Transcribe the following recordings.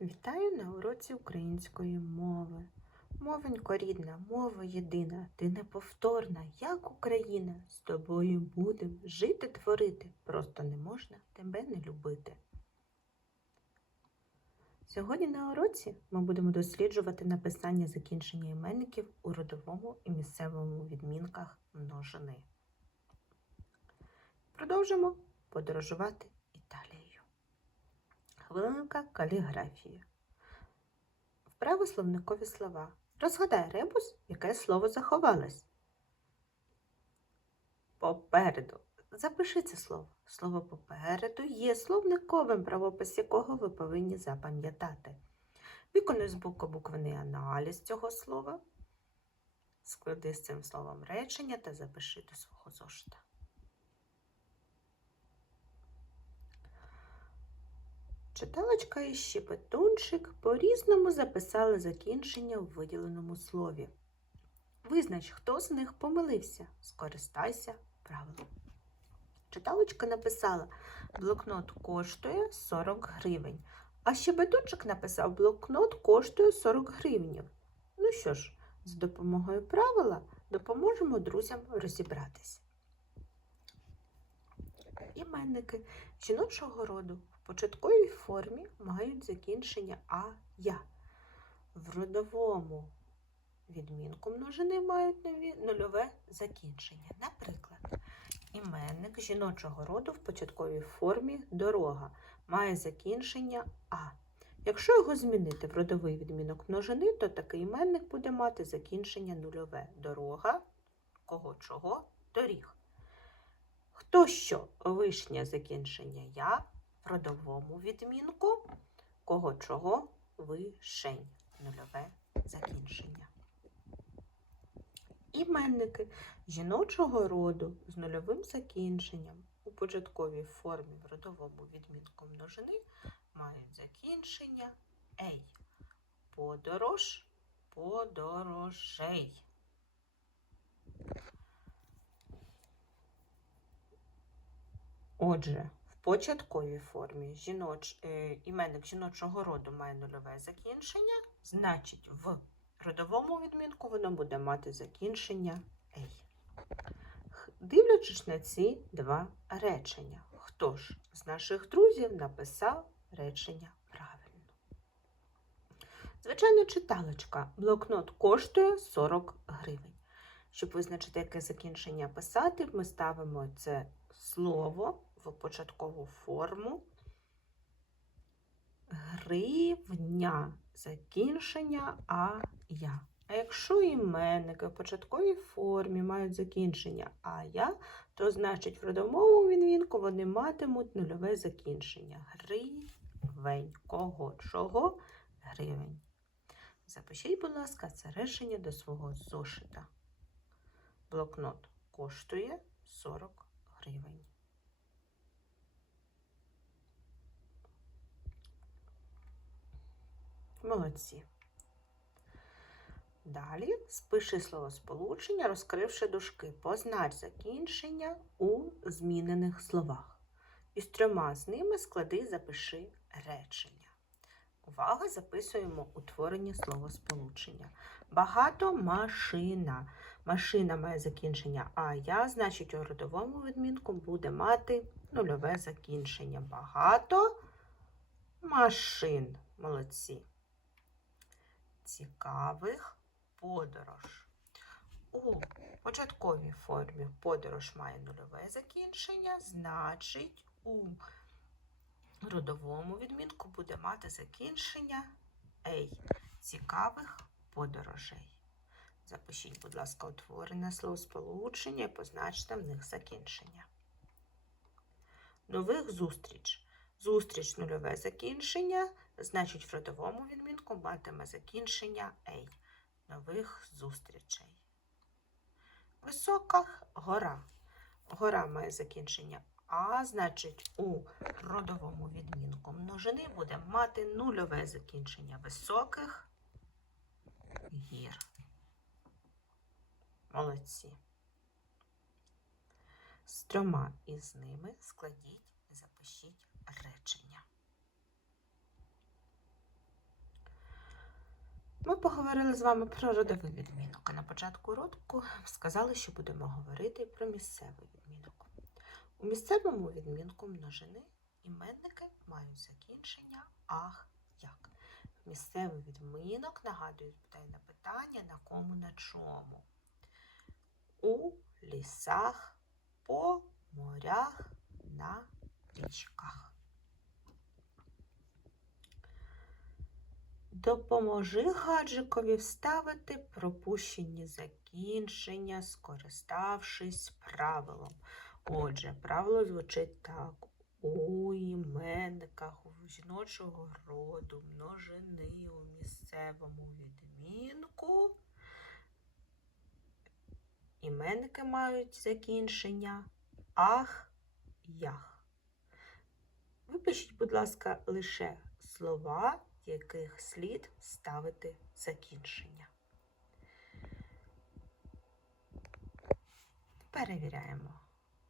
Вітаю на уроці української мови. Мовенько рідна, мова єдина, ти неповторна, як Україна. З тобою будем жити творити, просто не можна тебе не любити. Сьогодні на уроці ми будемо досліджувати написання закінчення іменників у родовому і місцевому відмінках множини. Продовжимо подорожувати Італією. Хвилинка каліграфії. Вправо словникові слова. Розгадай ребус, яке слово заховалось. Попереду. Запиши це слово. Слово попереду є словниковим, правопис якого ви повинні запам'ятати. Виконуй звукобуквений аналіз цього слова. Склади з цим словом речення та запиши до свого зошита. Читалочка і щепетунчик по-різному записали закінчення в виділеному слові. Визнач, хто з них помилився. Скористайся правилом. Читалочка написала: блокнот коштує 40 гривень. А щебетунчик написав: блокнот коштує 40 гривнів. Ну що ж, з допомогою правила допоможемо друзям розібратись. Іменники жіночого роду початковій формі мають закінчення а я. В родовому відмінку множини мають нульове закінчення. Наприклад, іменник жіночого роду в початковій формі дорога має закінчення а. Якщо його змінити в родовий відмінок множини, то такий іменник буде мати закінчення нульове дорога, кого чого доріг. Хто що? Вишня закінчення я родовому відмінку, кого чого вишень. Нульове закінчення. Іменники жіночого роду з нульовим закінченням у початковій формі в родовому відмінку множини мають закінчення ей. Подорож, подорожей. Отже, початковій формі жіноч, е, іменник жіночого роду має нульове закінчення, значить в родовому відмінку воно буде мати закінчення ей. Дивлячись на ці два речення, хто ж з наших друзів написав речення правильно? Звичайно, читалочка. Блокнот коштує 40 гривень. Щоб визначити, яке закінчення писати, ми ставимо це слово початкову форму. Гривня. Закінчення а я. А якщо іменники в початковій формі мають закінчення а я, то значить в родовому відмінку вони матимуть нульове закінчення. Гривень. Кого? Чого? Гривень. Запишіть, будь ласка, це речення до свого зошита. Блокнот коштує 40 гривень. Молодці. Далі спиши словосполучення, розкривши дужки. Познач закінчення у змінених словах. Із трьома з ними склади запиши речення. Увага, записуємо утворення словосполучення. Багато машина. Машина має закінчення а я, значить у родовому відмінку буде мати нульове закінчення. Багато машин. Молодці. Цікавих подорож. У початковій формі подорож має нульове закінчення, значить у родовому відмінку буде мати закінчення ей. Цікавих подорожей. Запишіть, будь ласка, утворене словосполучення і позначте в них закінчення. Нових зустріч. Зустріч нульове закінчення, значить в родовому відмінку матиме закінчення ей. Нових зустрічей. Висока гора. Гора має закінчення а, значить у родовому відмінку множини буде мати нульове закінчення високих гір. Молодці. З трьома із ними складіть і запишіть речення. Поговорили з вами про родовий відмінок, а на початку уроку сказали, що будемо говорити про місцевий відмінок. У місцевому відмінку множини іменники мають закінчення ах як. Місцевий відмінок нагадує відповідає на питання на кому на чому. У лісах, по морях, на річках. Допоможи гаджикові вставити пропущені закінчення, скориставшись правилом. Отже, правило звучить так. У іменниках у жіночого роду, множини у місцевому відмінку. Іменники мають закінчення ах, ях. Випишіть, будь ласка, лише слова, яких слід ставити закінчення. Перевіряємо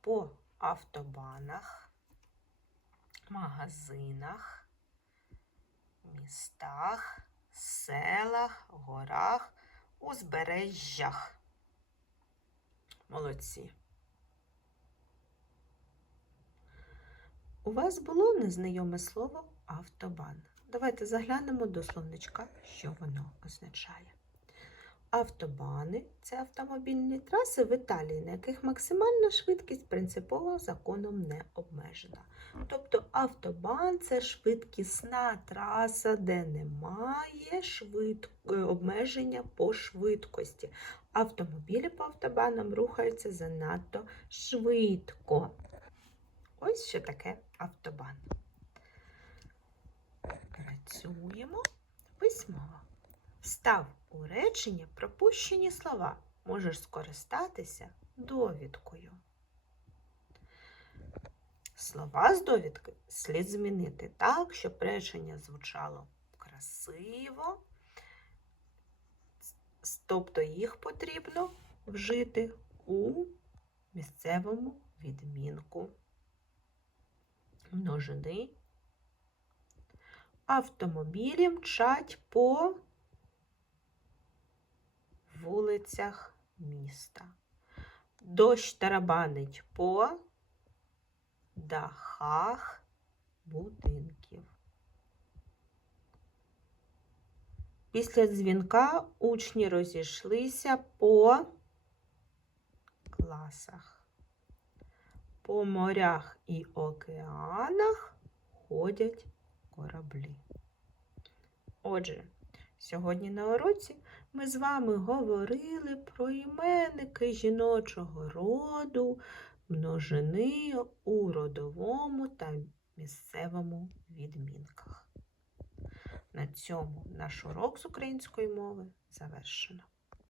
по автобанах, магазинах, містах, селах, горах, узбережжях. Молодці. У вас було незнайоме слово автобан. Давайте заглянемо до словничка, що воно означає. Автобани це автомобільні траси в Італії, на яких максимальна швидкість принципово законом не обмежена. Тобто автобан це швидкісна траса, де немає швид... е, обмеження по швидкості. Автомобілі по автобанам рухаються занадто швидко. Ось що таке автобан. Працюємо письмово. Встав у речення пропущені слова. Можеш скористатися довідкою. Слова з довідки слід змінити так, щоб речення звучало красиво, тобто їх потрібно вжити у місцевому відмінку множини. Автомобілі мчать по вулицях міста. Дощ тарабанить по дахах будинків. Після дзвінка учні розійшлися по класах. По морях і океанах ходять кораблі. Отже, сьогодні на уроці ми з вами говорили про іменники жіночого роду, множини у родовому та місцевому відмінках. На цьому наш урок з української мови завершено.